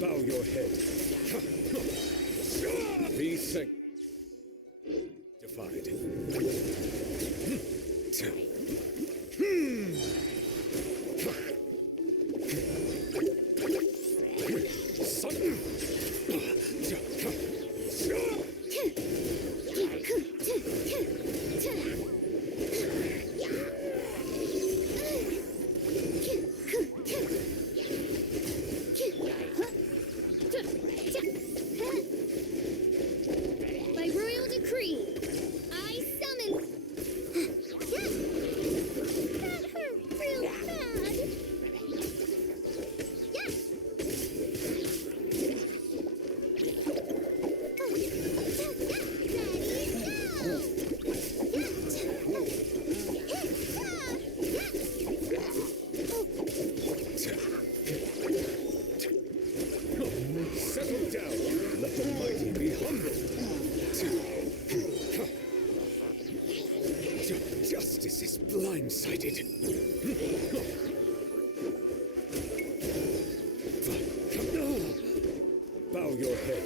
Bow your head. Be sanctified. By royal decree, I summon. That hurt real bad. Settle down. Let the mighty be humble. Justice is blindsided. Bow your head.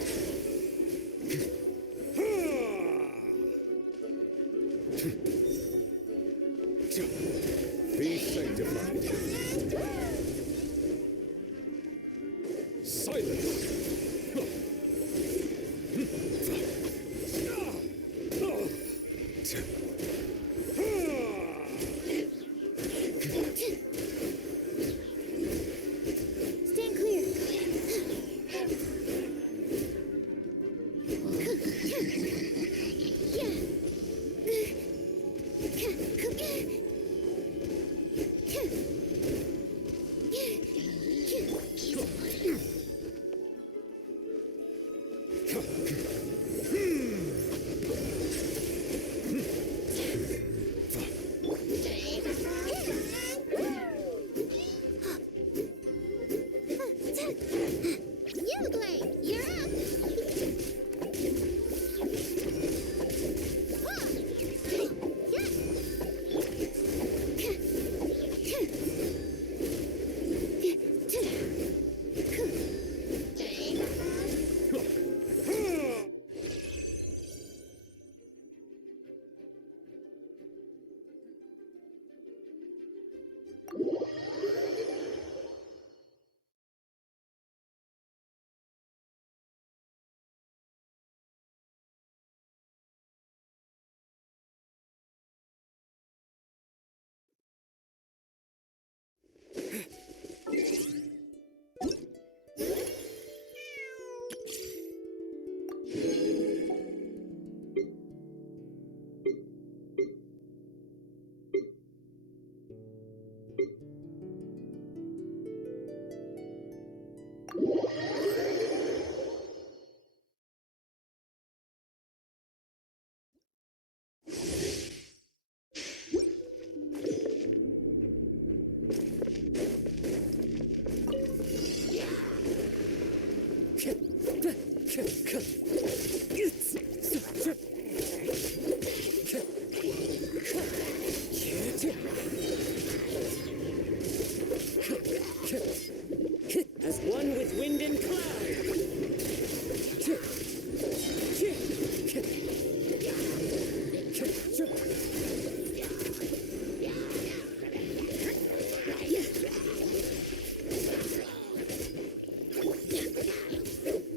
Be sanctified. Silence. Stand clear. As one with wind and cloud.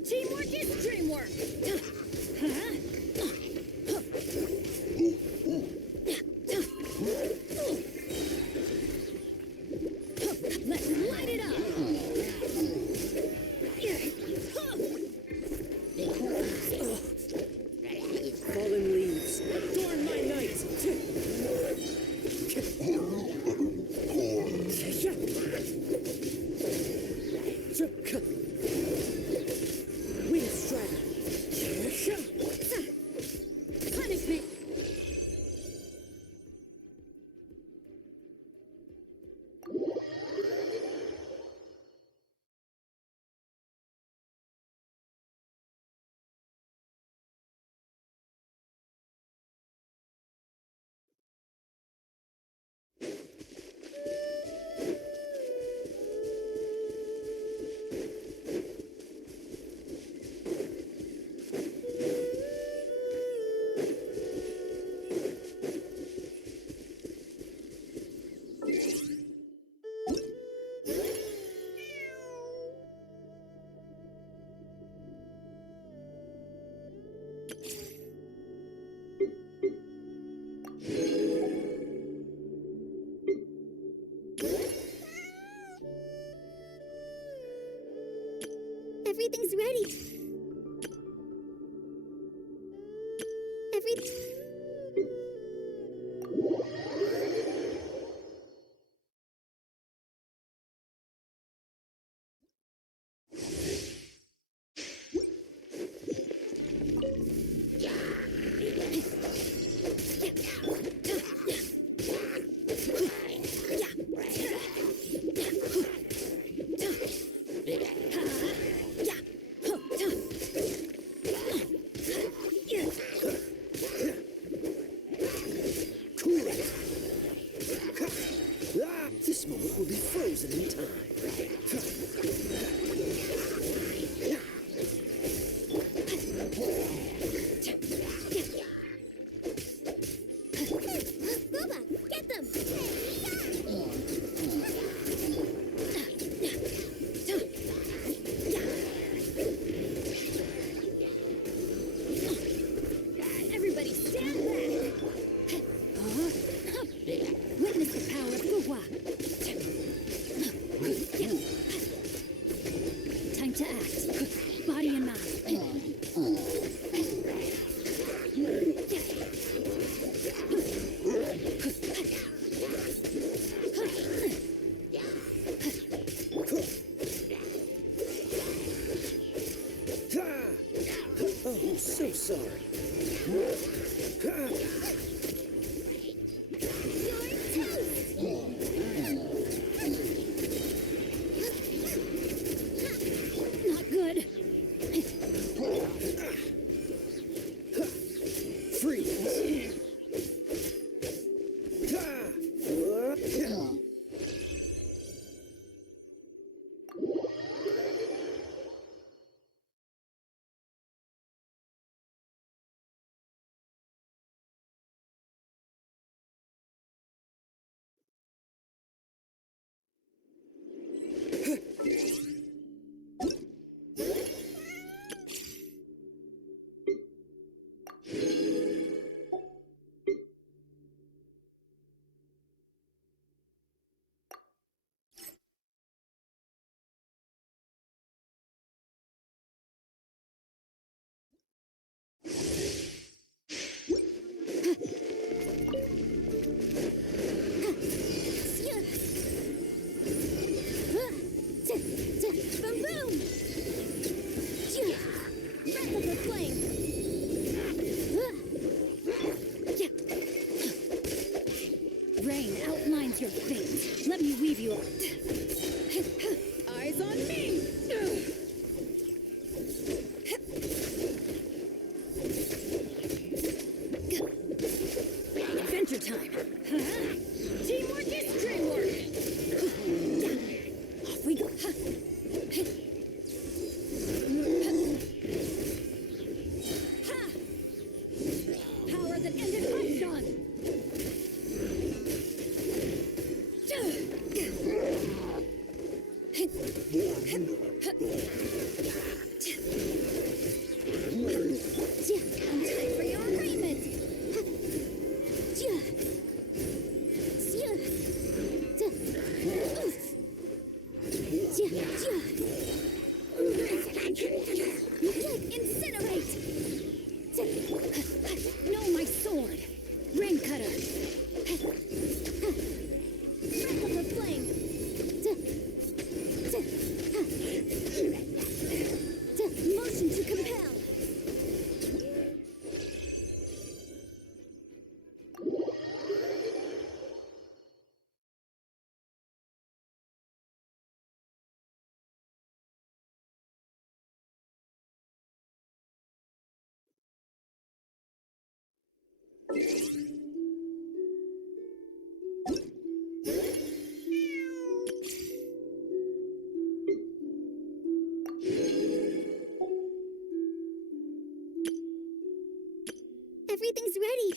Teamwork is dreamwork. Let's light it up. Fallen leaves, adorn my night. Wind strider. Punishment. Everything's ready. This moment will be frozen in time. Booba, get them. Everybody stand back. Witness the power of Booba. Time to act. Body and mind. Oh, so sorry. Not good. Freeze. Everything's ready.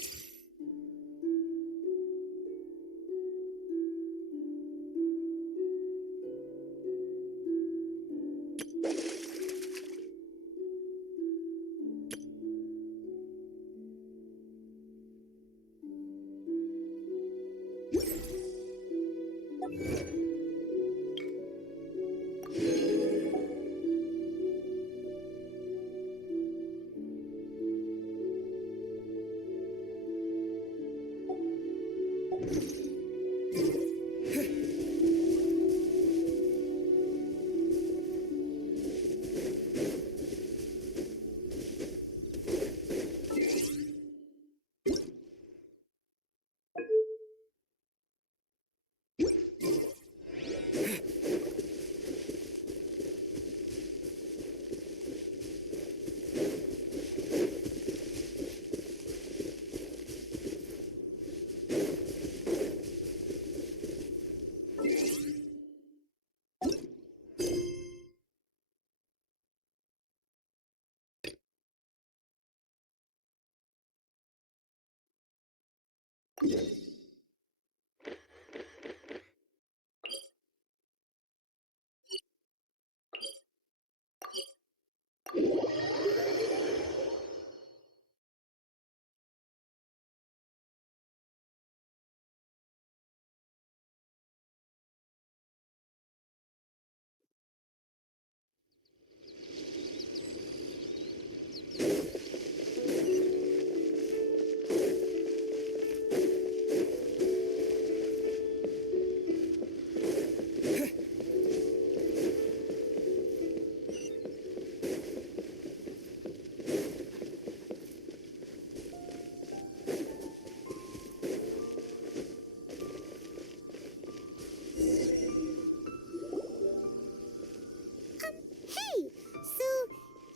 Hey, so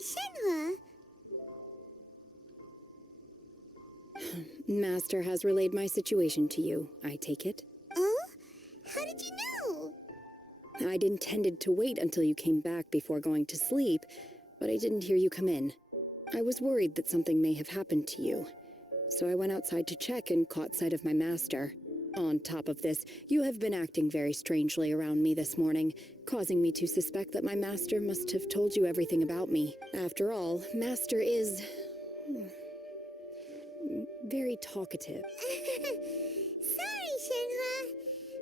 Shenhua. Master has relayed my situation to you, I take it. Oh? How did you know? I'd intended to wait until you came back before going to sleep, but I didn't hear you come in. I was worried that something may have happened to you, so I went outside to check and caught sight of my master. On top of this, you have been acting very strangely around me this morning, causing me to suspect that my master must have told you everything about me. After all, master is very talkative. Sorry, Shenhua.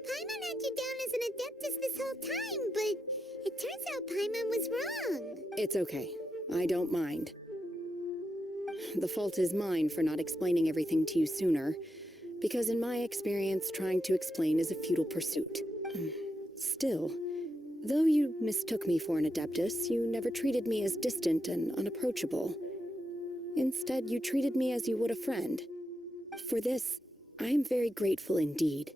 Paimon had you down as an adeptus this whole time, but it turns out Paimon was wrong. It's okay. I don't mind. The fault is mine for not explaining everything to you sooner, because in my experience, trying to explain is a futile pursuit. Still, though you mistook me for an adeptus, you never treated me as distant and unapproachable. Instead, you treated me as you would a friend. For this, I am very grateful indeed.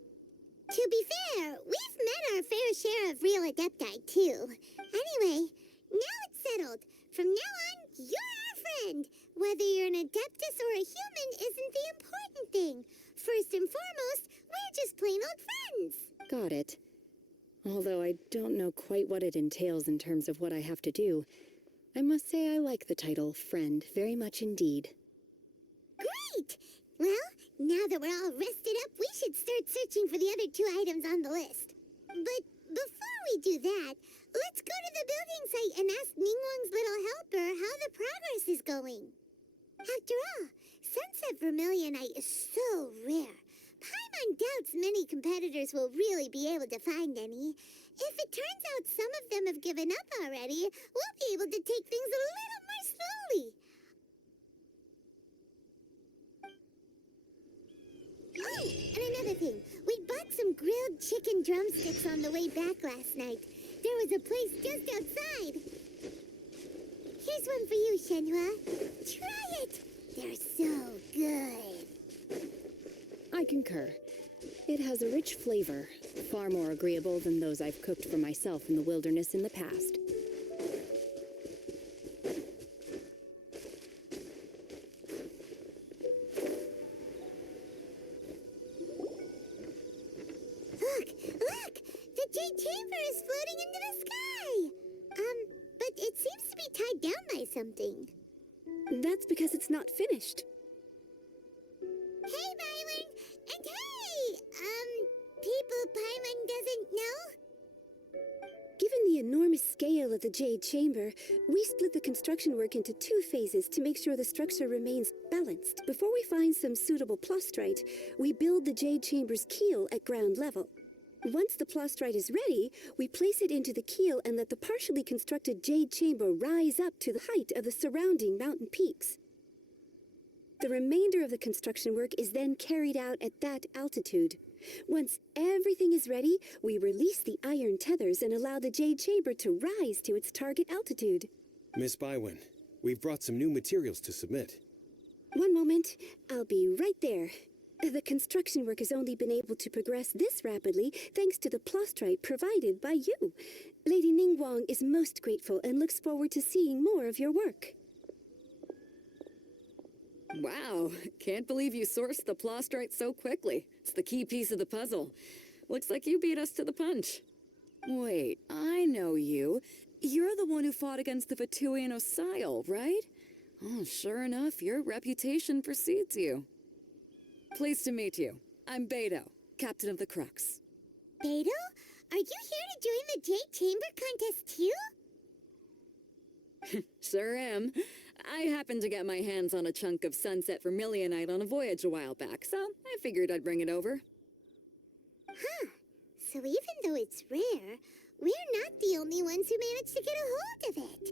To be fair, we've met our fair share of real adepti, too. Anyway, now it's settled. From now on, you're our friend. Whether you're an adeptus or a human isn't the important thing. First and foremost, we're just plain old friends. Got it. Although I don't know quite what it entails in terms of what I have to do, I must say I like the title friend very much indeed. Great! Well, now that we're all rested up, we should start searching for the other 2 items on the list. But before we do that, let's go to the building site and ask Ningguang's little helper how the progress is going. After all, Sunset Vermilionite is so rare. Paimon doubts many competitors will really be able to find any. If it turns out some of them have given up already, we'll be able to take things a little more slowly. Oh, and another thing. We bought some grilled chicken drumsticks on the way back last night. There was a place just outside. Here's one for you, Shenhua. Try it. They're so good. I concur. It has a rich flavor, far more agreeable than those I've cooked for myself in the wilderness in the past. chamber is floating into the sky! But it seems to be tied down by something. That's because it's not finished. Hey, Byron! And hey! People Paimon doesn't know? Given the enormous scale of the Jade Chamber, we split the construction work into 2 phases to make sure the structure remains balanced. Before we find some suitable plastrite, we build the Jade Chamber's keel at ground level. Once the plastrite is ready, we place it into the keel and let the partially constructed Jade Chamber rise up to the height of the surrounding mountain peaks. The remainder of the construction work is then carried out at that altitude. Once everything is ready, we release the iron tethers and allow the Jade Chamber to rise to its target altitude. Miss Bywin, we've brought some new materials to submit. One moment, I'll be right there. The construction work has only been able to progress this rapidly thanks to the plastrite provided by you. Lady Ningguang is most grateful and looks forward to seeing more of your work. Wow, can't believe you sourced the plastrite so quickly. It's the key piece of the puzzle. Looks like you beat us to the punch. Wait, I know you. You're the one who fought against the Vatuian Osile, right? Oh, sure enough, your reputation precedes you. Pleased to meet you. I'm Beto, captain of the Crux. Beto? Are you here to join the Jade Chamber contest too? Sure am. I happened to get my hands on a chunk of sunset vermilionite on a voyage a while back, so I figured I'd bring it over. Huh. So even though it's rare, we're not the only ones who managed to get a hold of it.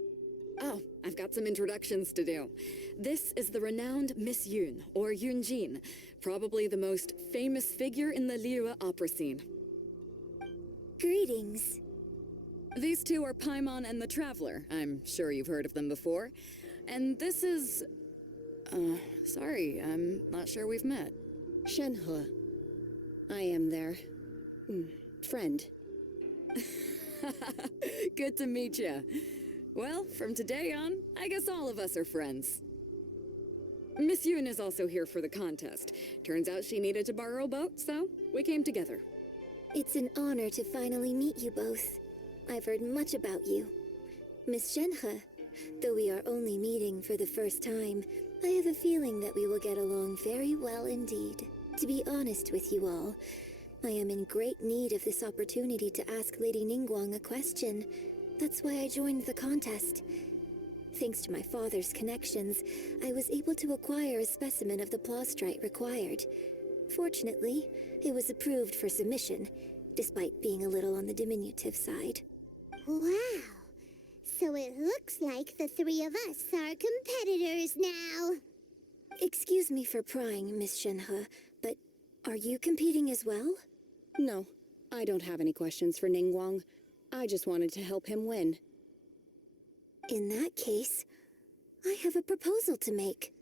Oh, I've got some introductions to do. This is the renowned Miss Yun, or Yunjin, probably the most famous figure in the Liyue opera scene. Greetings. These two are Paimon and the Traveler. I'm sure you've heard of them before. And this is... sorry, I'm not sure we've met. Shenhe. I am their friend. Good to meet you. Well, from today on, I guess all of us are friends. Miss Yun is also here for the contest. Turns out she needed to borrow a boat, so we came together. It's an honor to finally meet you both. I've heard much about you. Miss Shenhe, though we are only meeting for the first time, I have a feeling that we will get along very well indeed. To be honest with you all, I am in great need of this opportunity to ask Lady Ningguang a question. That's why I joined the contest. Thanks to my father's connections, I was able to acquire a specimen of the plastrite required. Fortunately, it was approved for submission, despite being a little on the diminutive side. Wow. So it looks like the 3 of us are competitors now. Excuse me for prying, Miss Shenhe, but are you competing as well? No, I don't have any questions for Ningguang. I just wanted to help him win. In that case, I have a proposal to make.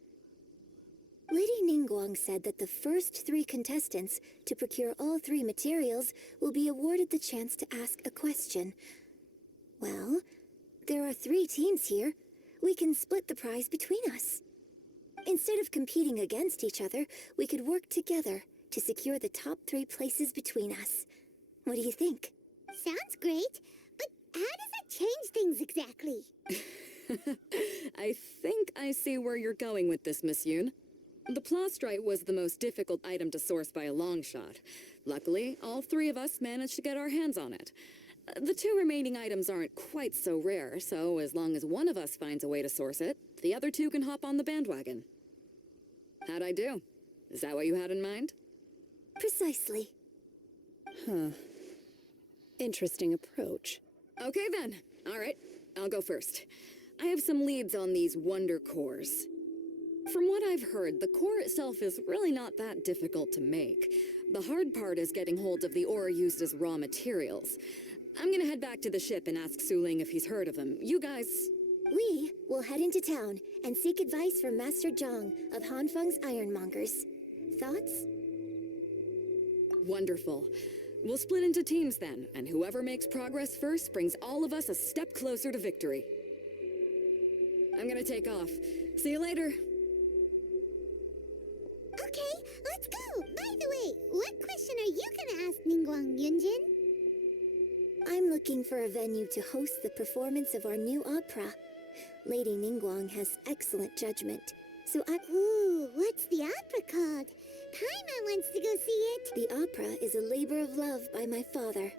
Lady Ningguang said that the first 3 contestants to procure all 3 materials will be awarded the chance to ask a question. Well, there are 3 teams here. We can split the prize between us. Instead of competing against each other, we could work together to secure the top 3 places between us. What do you think? Sounds great, but how does that change things exactly? I think I see where you're going with this, Miss Yun. The plastrite was the most difficult item to source by a long shot. Luckily, all 3 of us managed to get our hands on it. The 2 remaining items aren't quite so rare, so as long as one of us finds a way to source it, the other 2 can hop on the bandwagon. How'd I do? Is that what you had in mind? Precisely. Huh. Interesting approach. Okay then. All right, I'll go first. I have some leads on these wonder cores. From what I've heard, the core itself is really not that difficult to make. The hard part is getting hold of the ore used as raw materials. I'm gonna head back to the ship and ask Suling if he's heard of them. You guys... We will head into town and seek advice from Master Zhang of Hanfeng's Ironmongers. Thoughts? Wonderful. We'll split into teams then, and whoever makes progress first brings all of us a step closer to victory. I'm gonna take off. See you later. Okay, let's go. By the way, what question are you gonna ask Ningguang, Yunjin? looking for a venue to host the performance of our new opera. Lady Ningguang has excellent judgment, so Ooh, what's the opera called? Paimon wants to go see it. The opera is a labor of love by my father.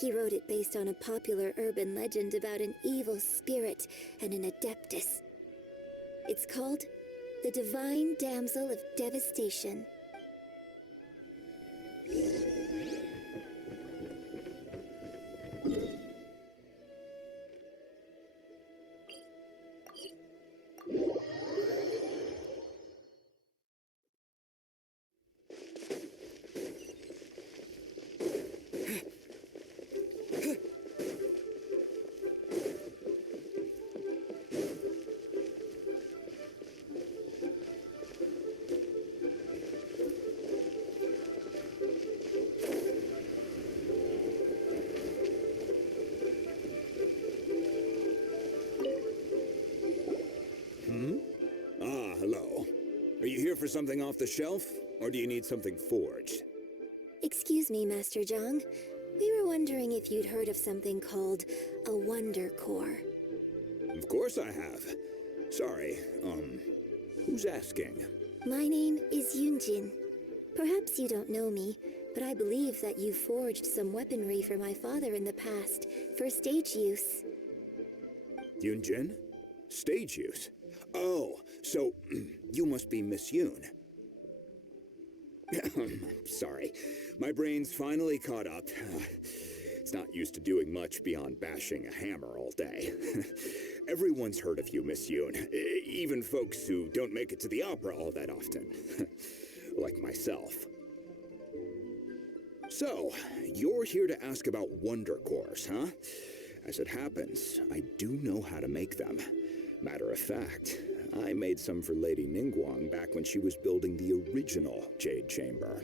He wrote it based on a popular urban legend about an evil spirit and an adeptus. It's called The Divine Damsel of Devastation. Hello. Are you here for something off the shelf, or do you need something forged? Excuse me, Master Zhang. We were wondering if you'd heard of something called a Wonder Core. Of course I have. Sorry, who's asking? My name is Yunjin. Perhaps you don't know me, but I believe that you forged some weaponry for my father in the past, for stage use. Yunjin? Stage use? Oh, so you must be Miss Yoon. Sorry, my brain's finally caught up. It's not used to doing much beyond bashing a hammer all day. Everyone's heard of you, Miss Yoon, even folks who don't make it to the opera all that often. Like myself. So, you're here to ask about Wonder Cores, huh? As it happens, I do know how to make them. Matter of fact, I made some for Lady Ningguang back when she was building the original Jade Chamber.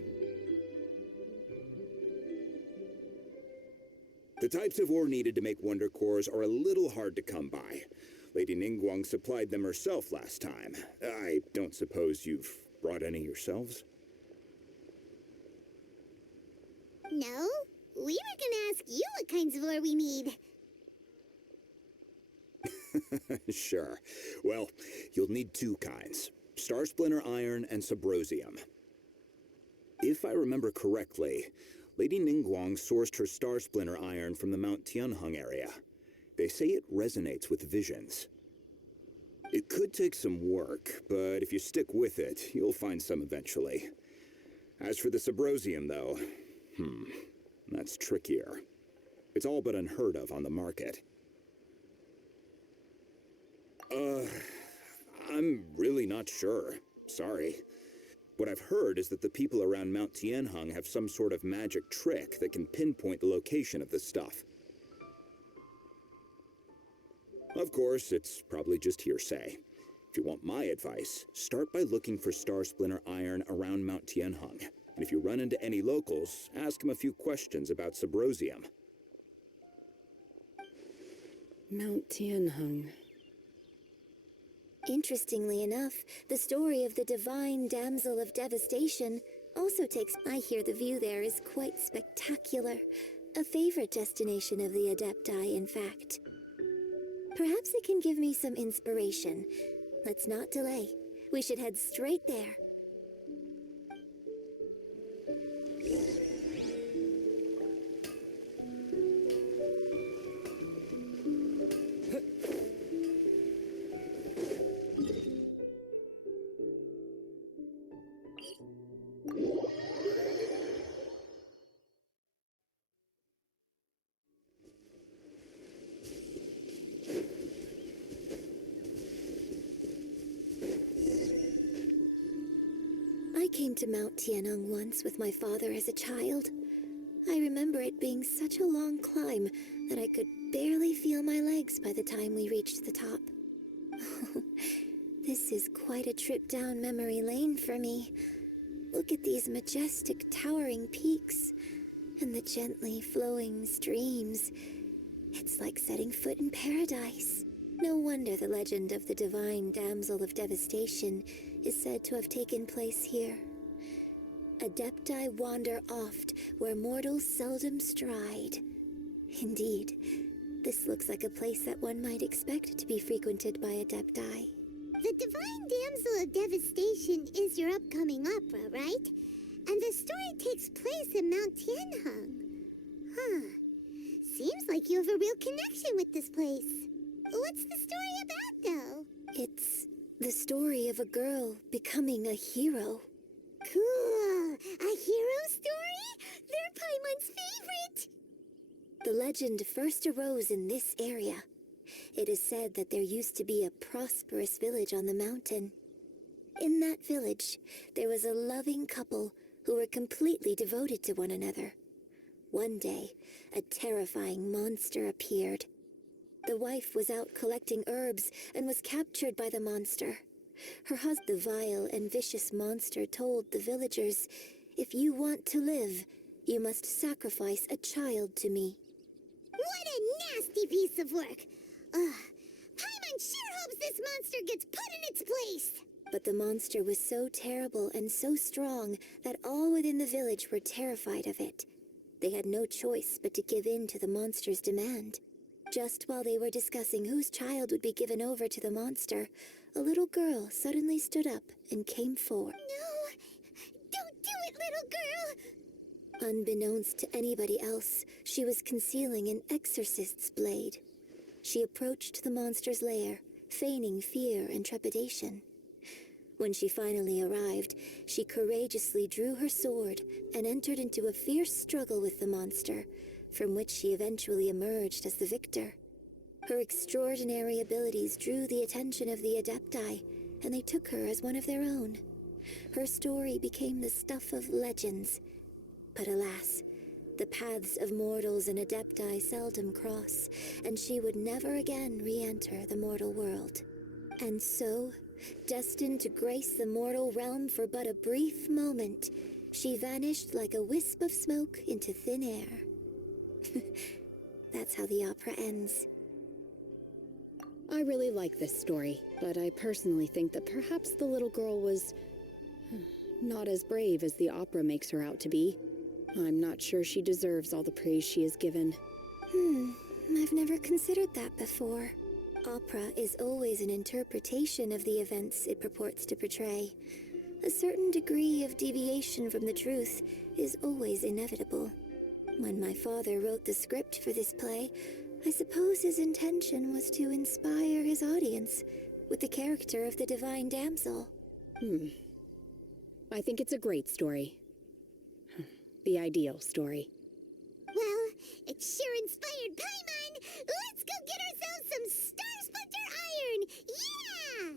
The types of ore needed to make Wonder Cores are a little hard to come by. Lady Ningguang supplied them herself last time. I don't suppose you've brought any yourselves? No, we were gonna ask you what kinds of ore we need. Sure. Well, you'll need two kinds. Star Splinter Iron and Subrosium. If I remember correctly, Lady Ningguang sourced her Star Splinter Iron from the Mount Tianheng area. They say it resonates with visions. It could take some work, but if you stick with it, you'll find some eventually. As for the Subrosium, though, that's trickier. It's all but unheard of on the market. I'm really not sure. Sorry. What I've heard is that the people around Mount Tianheng have some sort of magic trick that can pinpoint the location of the stuff. Of course, it's probably just hearsay. If you want my advice, start by looking for Star Splinter Iron around Mount Tianheng. And if you run into any locals, ask them a few questions about Subrosium. Mount Tianheng. Interestingly enough, the story of the Divine Damsel of Devastation also takes... I hear the view there is quite spectacular. A favorite destination of the Adepti, in fact. Perhaps it can give me some inspiration. Let's not delay. We should head straight there. I came to Mount Tianheng once with my father as a child. I remember it being such a long climb that I could barely feel my legs by the time we reached the top. This is quite a trip down memory lane for me. Look at these majestic towering peaks and the gently flowing streams. It's like setting foot in paradise. No wonder the legend of the Divine Damsel of Devastation is said to have taken place here. Adepti wander oft where mortals seldom stride. Indeed, this looks like a place that one might expect to be frequented by adepti. The Divine Damsel of Devastation is your upcoming opera, right? And the story takes place in Mount Tianheng. Huh. Seems like you have a real connection with this place. What's the story about, though? It's the story of a girl becoming a hero. Cool. A hero story? They're Paimon's favorite. The legend first arose in this area. It is said that there used to be a prosperous village on the mountain. In that village, there was a loving couple who were completely devoted to one another. One day, a terrifying monster appeared. The wife was out collecting herbs and was captured by the monster. Her husband, the vile and vicious monster, told the villagers, "If you want to live, you must sacrifice a child to me." What a nasty piece of work. Paimon sure hopes this monster gets put in its place. But the monster was so terrible and so strong that all within the village were terrified of it. They had no choice but to give in to the monster's demand. Just while they were discussing whose child would be given over to the monster, a little girl suddenly stood up and came forward. No, don't do it, little girl. Unbeknownst to anybody else, she was concealing an exorcist's blade. She approached the monster's lair, feigning fear and trepidation. When she finally arrived, she courageously drew her sword and entered into a fierce struggle with the monster, from which she eventually emerged as the victor. Her extraordinary abilities drew the attention of the adepti, and they took her as one of their own. Her story became the stuff of legends. But alas, the paths of mortals and adepti seldom cross, and she would never again re-enter the mortal world. And so, destined to grace the mortal realm for but a brief moment, she vanished like a wisp of smoke into thin air. That's how the opera ends. I really like this story, but I personally think that perhaps the little girl was not as brave as the opera makes her out to be. I'm not sure she deserves all the praise she is given. I've never considered that before. Opera is always an interpretation of the events it purports to portray. A certain degree of deviation from the truth is always inevitable. When my father wrote the script for this play, I suppose his intention was to inspire his audience with the character of the Divine Damsel. I think it's a great story. The ideal story. Well, it sure inspired Paimon. Let's go get ourselves some Star Splinter Iron. Yeah!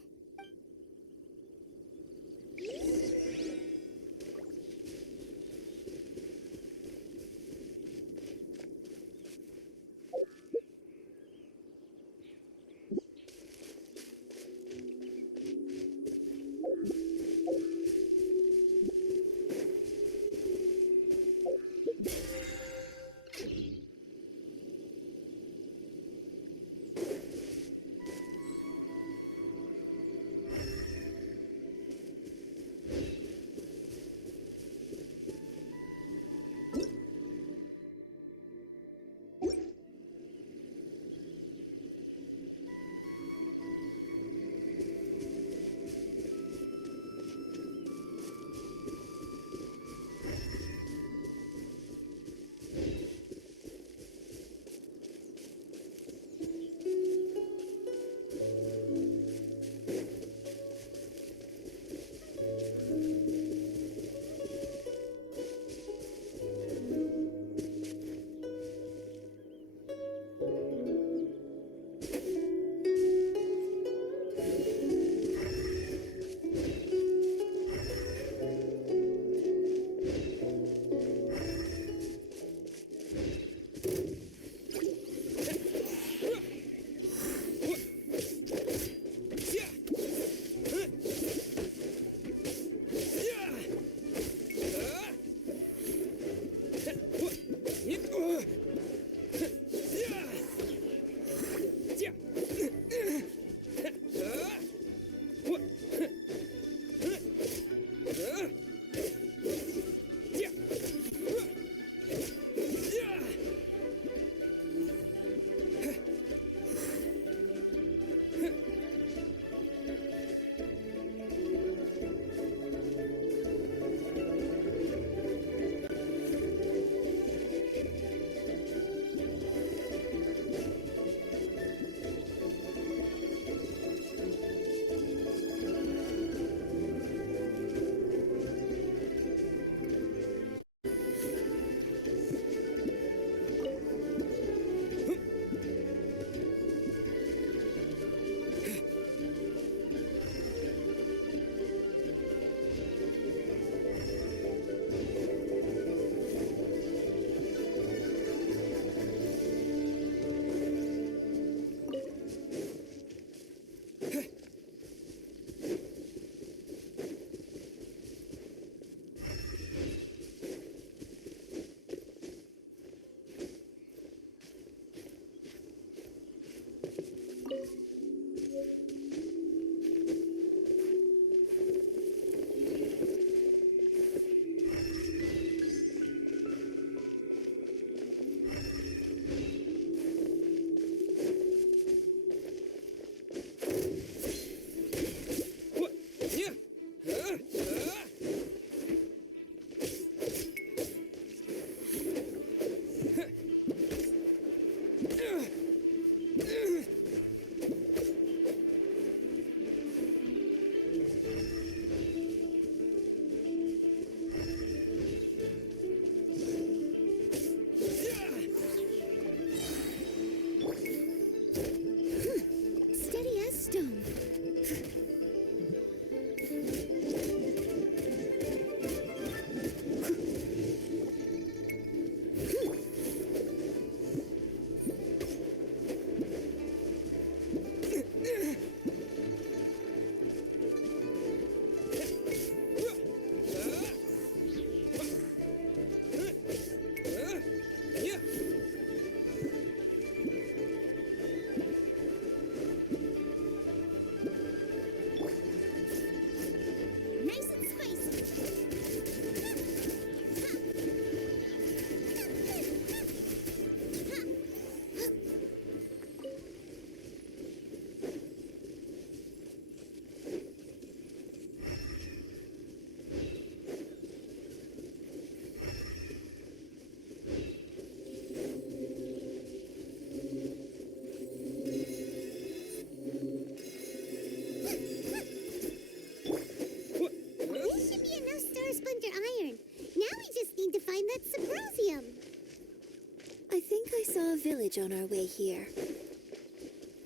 village on our way here.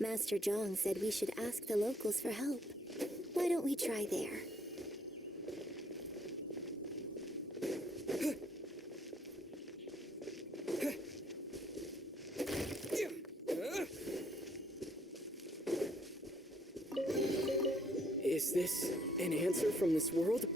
Master Zhang said we should ask the locals for help. Why don't we try there? Is this an answer from this world?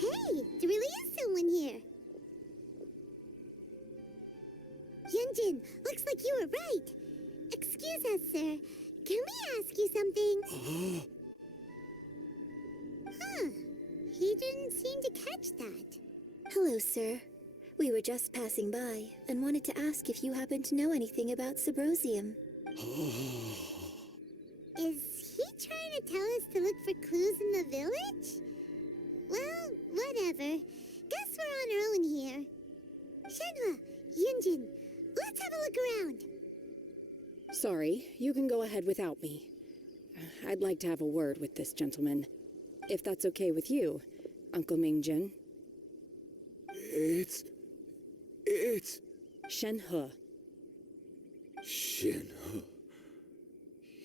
Hey, there really is someone here. Yunjin, looks like you were right. Excuse us, sir. Can we ask you something? Huh. He didn't seem to catch that. Hello, sir. We were just passing by and wanted to ask if you happen to know anything about Subrosium. Is he trying to tell us to look for clues in the village? Well, whatever. Guess we're on our own here. Shenhua, Yunjin, let's have a look around. Sorry, you can go ahead without me. I'd like to have a word with this gentleman. If that's okay with you, Uncle Mingjin. It's Shenhe. Shinho.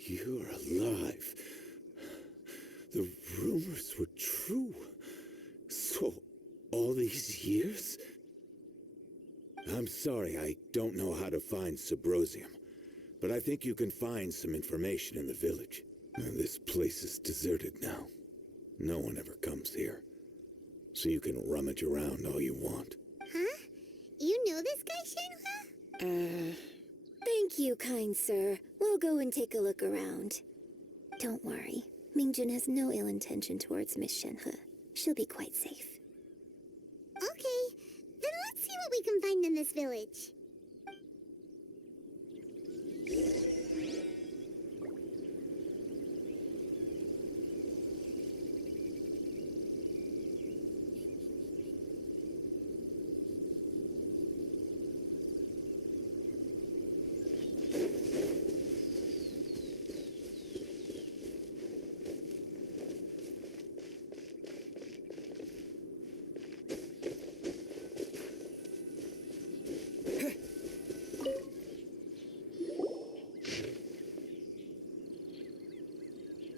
You're alive. The rumors were true. So, all these years? I'm sorry, I don't know how to find Subrosium, but I think you can find some information in the village. This place is deserted now. No one ever comes here. So you can rummage around all you want. Huh? You know this guy, Shenhua? Thank you, kind sir. We'll go and take a look around. Don't worry. Mingjin has no ill intention towards Miss Shenhe. She'll be quite safe. Okay, then let's see what we can find in this village.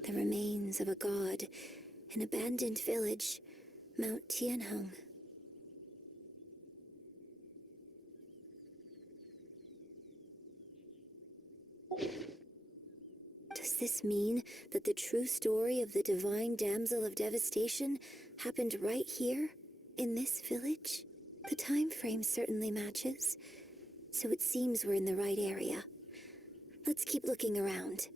The remains of a god, an abandoned village, Mount Tianheng. Does this mean that the true story of the divine damsel of devastation happened right here, in this village? The time frame certainly matches, so it seems we're in the right area. Let's keep looking around.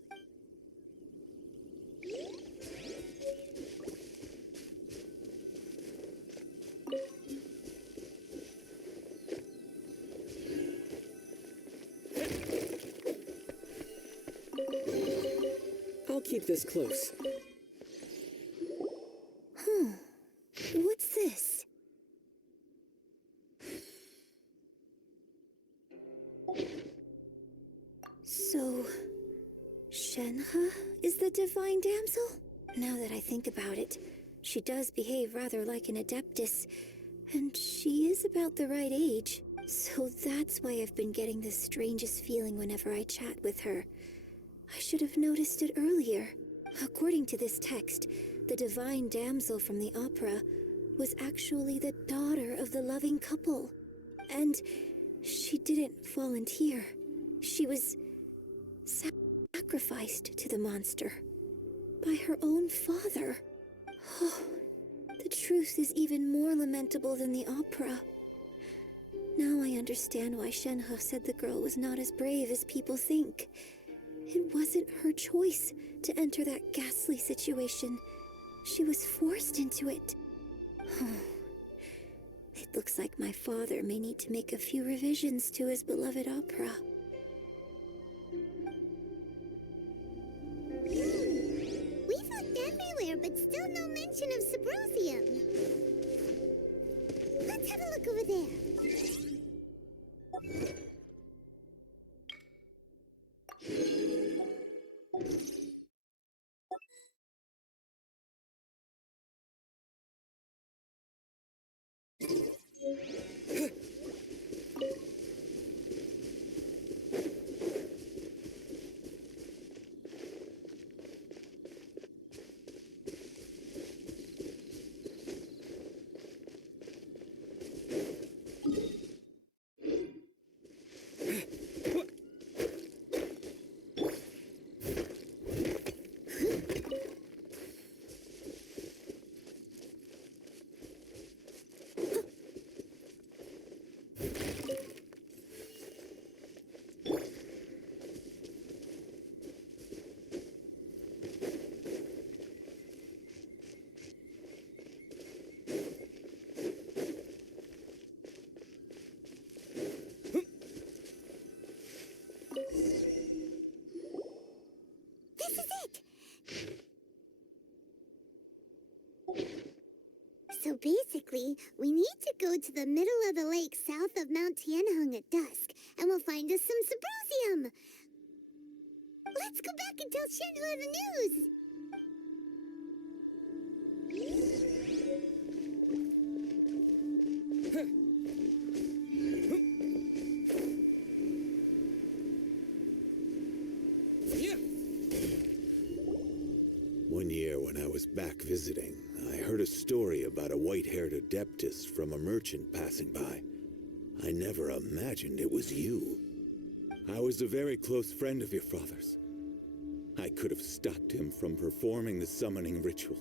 I'll keep this close. What's this? So, Shenhe is the divine damsel? Now that I think about it, she does behave rather like an adeptus, and she is about the right age. So that's why I've been getting the strangest feeling whenever I chat with her. I should have noticed it earlier. According to this text, the divine damsel from the opera was actually the daughter of the loving couple. And she didn't volunteer. She was sacrificed to the monster by her own father. Oh, the truth is even more lamentable than the opera. Now I understand why Shenhe said the girl was not as brave as people think. It wasn't her choice to enter that ghastly situation. She was forced into it. It looks like my father may need to make a few revisions to his beloved opera. We've looked everywhere, but still no mention version of Sybrosium. Let's have a look over there. This is it! So basically, we need to go to the middle of the lake south of Mount Tianheng at dusk, and we'll find us some Sybrosium! Let's go back and tell Shenhua the news! One year when I was back visiting, I heard a story about a white-haired adeptus from a merchant passing by. I never imagined it was you. I was a very close friend of your father's. I could have stopped him from performing the summoning ritual.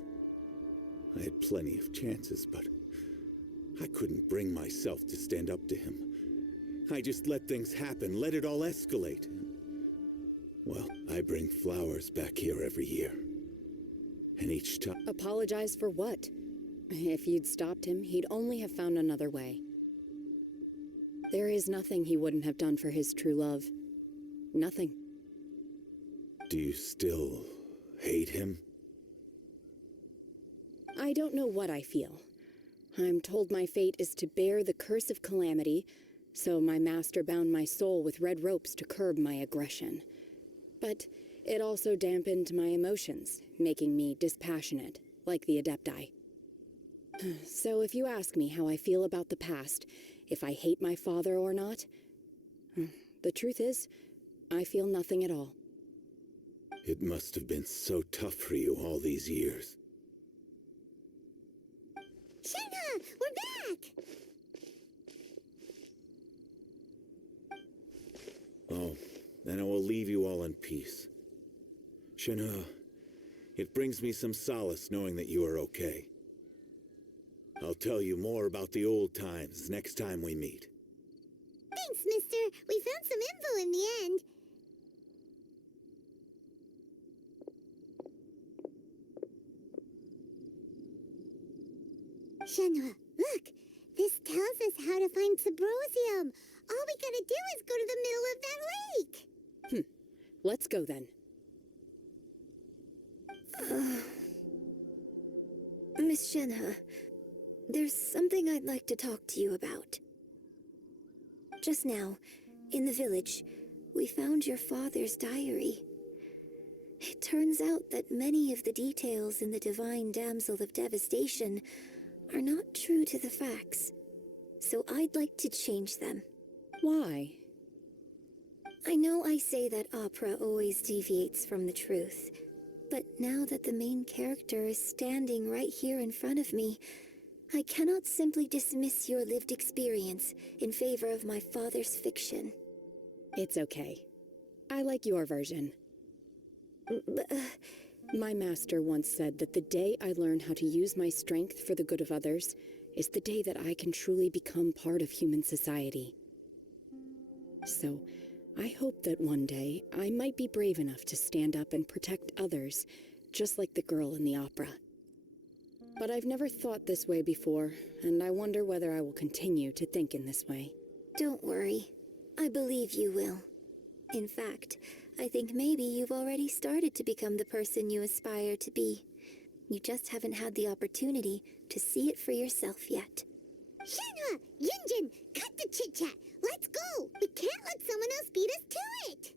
I had plenty of chances, but I couldn't bring myself to stand up to him. I just let things happen, let it all escalate. Well, I bring flowers back here every year. And each time... Apologize for what? If you'd stopped him, he'd only have found another way. There is nothing he wouldn't have done for his true love. Nothing. Do you still hate him? I don't know what I feel. I'm told my fate is to bear the curse of calamity, so my master bound my soul with red ropes to curb my aggression. But it also dampened my emotions, making me dispassionate, like the Adepti. So if you ask me how I feel about the past, if I hate my father or not, the truth is, I feel nothing at all. It must have been so tough for you all these years. Shenhua, we're back! Oh, then I will leave you all in peace. Shenhua, it brings me some solace knowing that you are okay. I'll tell you more about the old times next time we meet. Thanks, mister. We found some info in the end. Shenhua, look! This tells us how to find Sybrosium. All we gotta do is go to the middle of that lake. Let's go then. Miss Shenhe, there's something I'd like to talk to you about. Just now, in the village, we found your father's diary. It turns out that many of the details in the Divine Damsel of Devastation are not true to the facts, so I'd like to change them. Why? I know I say that opera always deviates from the truth, but now that the main character is standing right here in front of me, I cannot simply dismiss your lived experience in favor of my father's fiction. It's okay. I like your version. My master once said that the day I learn how to use my strength for the good of others is the day that I can truly become part of human society. So, I hope that one day I might be brave enough to stand up and protect others, just like the girl in the opera. But I've never thought this way before, and I wonder whether I will continue to think in this way. Don't worry. I believe you will. In fact, I think maybe you've already started to become the person you aspire to be. You just haven't had the opportunity to see it for yourself yet. Shenhua, Yunjin, cut the chit-chat. Let's go. We can't let someone else beat us to it.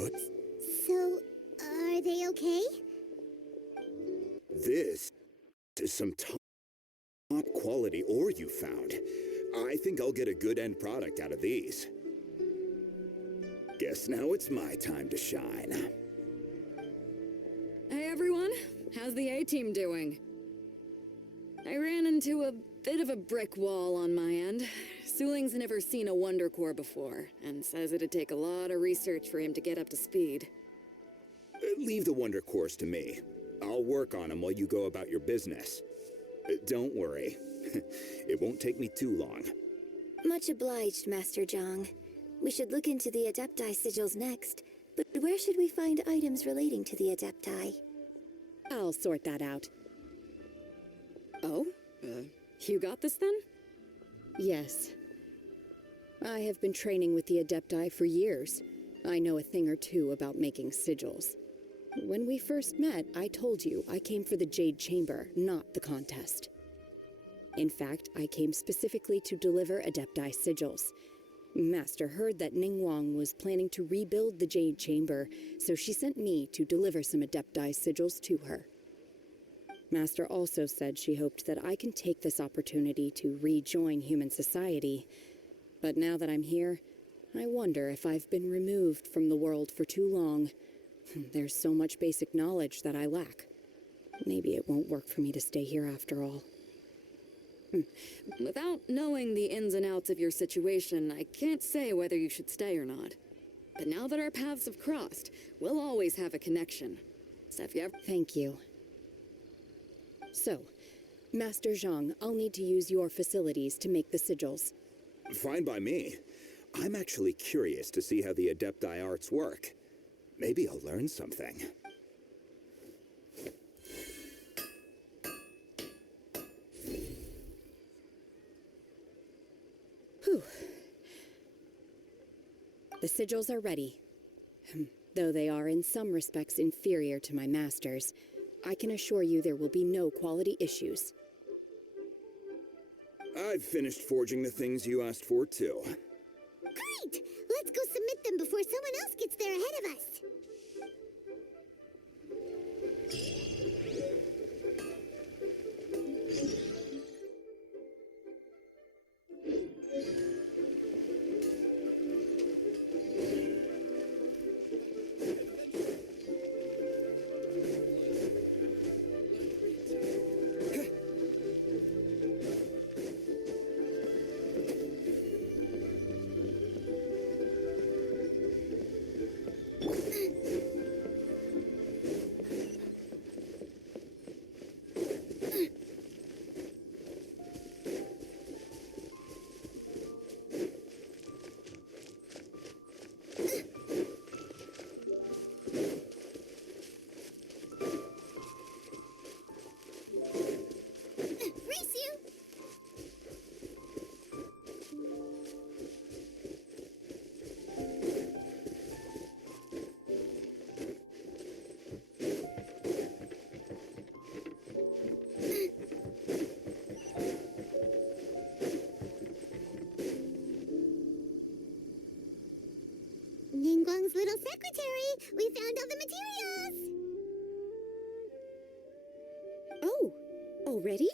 put So, are they okay? This is some top quality ore you found. I think I'll get a good end product out of these. Guess now it's my time to shine. Hey everyone, how's the A-team doing? I ran into a bit of a brick wall on my end. Suling's never seen a Wonder Core before, and says it'd take a lot of research for him to get up to speed. Leave the Wonder Cores to me. I'll work on them while you go about your business. Don't worry. It won't take me too long. Much obliged, Master Zhang. We should look into the Adepti sigils next, but where should we find items relating to the Adepti? I'll sort that out. Oh? You got this then? Yes. I have been training with the Adepti for years. I know a thing or two about making sigils. When we first met, I told you I came for the Jade Chamber, not the contest. In fact, I came specifically to deliver Adepti sigils. Master heard that Ningguang was planning to rebuild the Jade Chamber, so she sent me to deliver some Adepti sigils to her. Master also said she hoped that I can take this opportunity to rejoin human society. But now that I'm here, I wonder if I've been removed from the world for too long. There's so much basic knowledge that I lack. Maybe it won't work for me to stay here after all. Without knowing the ins and outs of your situation, I can't say whether you should stay or not. But now that our paths have crossed, we'll always have a connection. So if you ever... Thank you. So, Master Zhang, I'll need to use your facilities to make the sigils. Fine by me. I'm actually curious to see how the Adepti arts work. Maybe I'll learn something. Whew. The sigils are ready. Though they are in some respects inferior to my master's, I can assure you there will be no quality issues. I've finished forging the things you asked for, too. Great! Let's go submit them before someone else gets there ahead of us. Race you! Ningguang's little secretary! We found all the materials! Oh, already?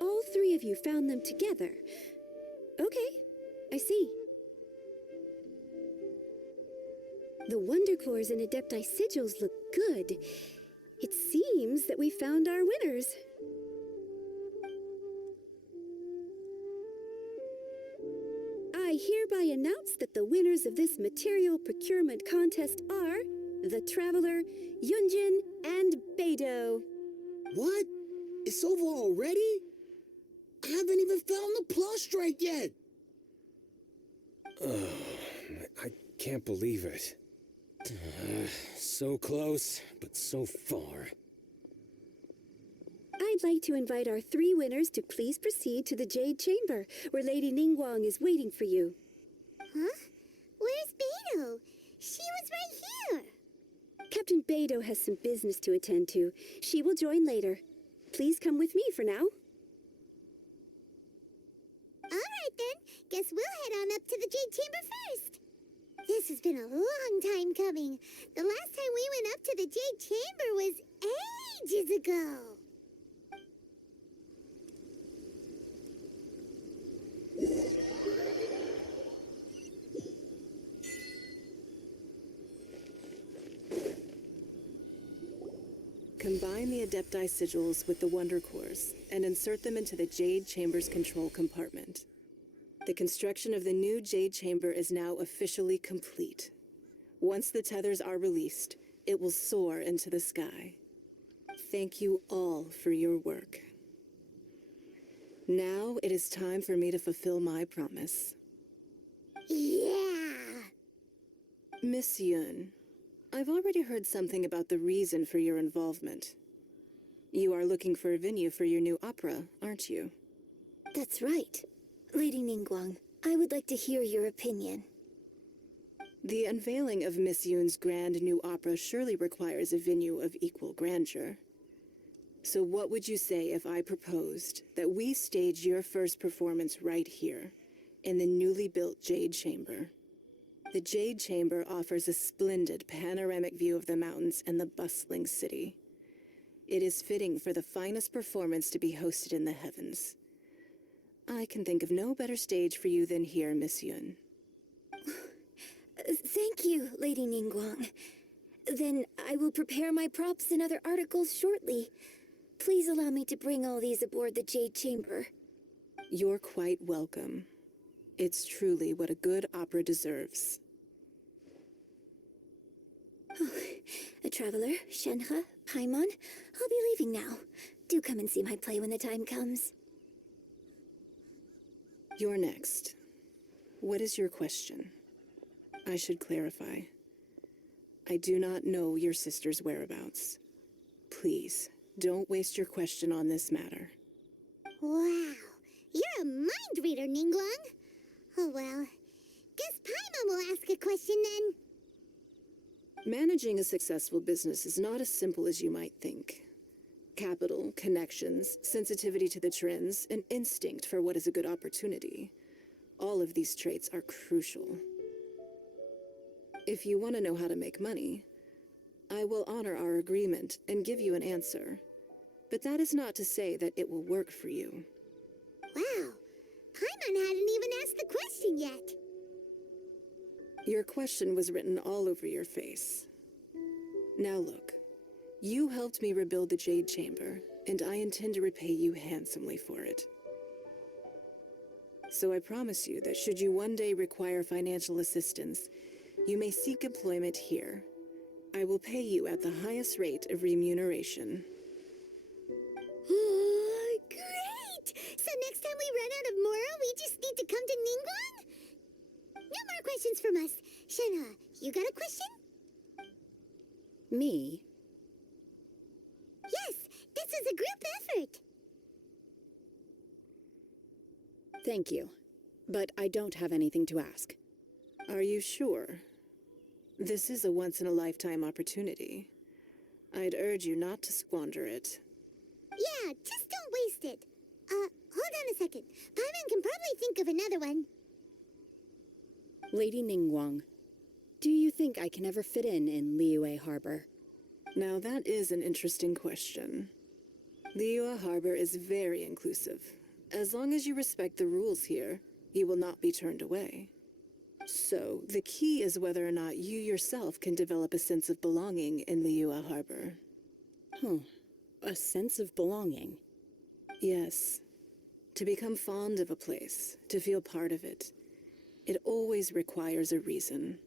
All three of you found them together. Okay, I see. The Wonder Cores and Adepti sigils look good. It seems that we found our winners. I hereby announce that the winners of this material procurement contest are the Traveler, Yunjin, and Beidou. What? It's over already? I haven't even found the Plustrite yet. I can't believe it. So close, but so far. I'd like to invite our three winners to please proceed to the Jade Chamber, where Lady Ningguang is waiting for you. Huh? Where's Beidou? She was right here. Captain Beidou has some business to attend to. She will join later. Please come with me for now. All right then. Guess we'll head on up to the Jade Chamber first. This This has been a long time coming. The last time we went up to the Jade Chamber was ages ago. Combine the Adepti sigils with the Wonder Cores and insert them into the Jade Chamber's control compartment. The construction of the new Jade Chamber is now officially complete. Once the tethers are released, it will soar into the sky. Thank you all for your work. Now it is time for me to fulfill my promise. Yeah! Miss Yun, I've already heard something about the reason for your involvement. You are looking for a venue for your new opera, aren't you? That's right. Lady Ningguang, I would like to hear your opinion. The unveiling of Miss Yun's grand new opera surely requires a venue of equal grandeur. So what would you say if I proposed that we stage your first performance right here, in the newly built Jade Chamber? The Jade Chamber offers a splendid panoramic view of the mountains and the bustling city. It is fitting for the finest performance to be hosted in the heavens. I can think of no better stage for you than here, Miss Yun. Thank you, Lady Ningguang. Then I will prepare my props and other articles shortly. Please allow me to bring all these aboard the Jade Chamber. You're quite welcome. It's truly what a good opera deserves. A traveler, Shenhe, Paimon, I'll be leaving now. Do come and see my play when the time comes. You're next. What is your question? I should clarify. I do not know your sister's whereabouts. Please, don't waste your question on this matter. Wow, you're a mind reader, Ningguang. Oh well, guess Paimon will ask a question then. Managing a successful business is not as simple as you might think. Capital, connections, sensitivity to the trends, and instinct for what is a good opportunity. All of these traits are crucial. If you want to know how to make money, I will honor our agreement and give you an answer. But that is not to say that it will work for you. Wow, Paimon hadn't even asked the question yet. Your question was written all over your face. Now look, you helped me rebuild the Jade Chamber, and I intend to repay you handsomely for it. So I promise you that should you one day require financial assistance, you may seek employment here. I will pay you at the highest rate of remuneration. Oh, great! So next time we run out of Mora, we just need to come to Ningguang? No more questions from us. Shenhe, you got a question? Me? Yes, this is a group effort. Thank you. But I don't have anything to ask. Are you sure? This is a once-in-a-lifetime opportunity. I'd urge you not to squander it. Yeah, just don't waste it. Hold on a second. Paimon can probably think of another one. Lady Ningguang, do you think I can ever fit in Liyue Harbor? Now that is an interesting question. Liyue Harbor is very inclusive. As long as you respect the rules here, you will not be turned away. So, the key is whether or not you yourself can develop a sense of belonging in Liyue Harbor. A sense of belonging. Yes. To become fond of a place, to feel part of it. It always requires a reason.